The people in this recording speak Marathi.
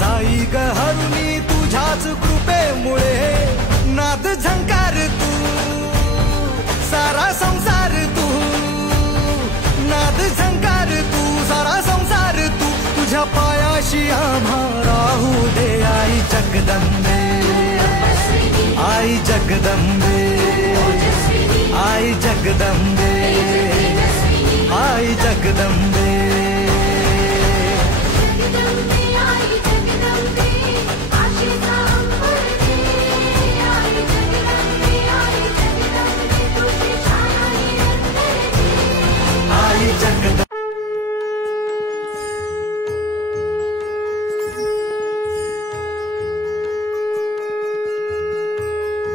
जाई ग हरुणी तुझ्याच कृपेमुळे नाद झंकार तू सारा संसार तू नाद झंकार तू सारा संसार तू तुझ्या पायाशी आम्हा राहू दे आई जगदंबे आई जगदंबे आई जगदंबे आई जगदंबे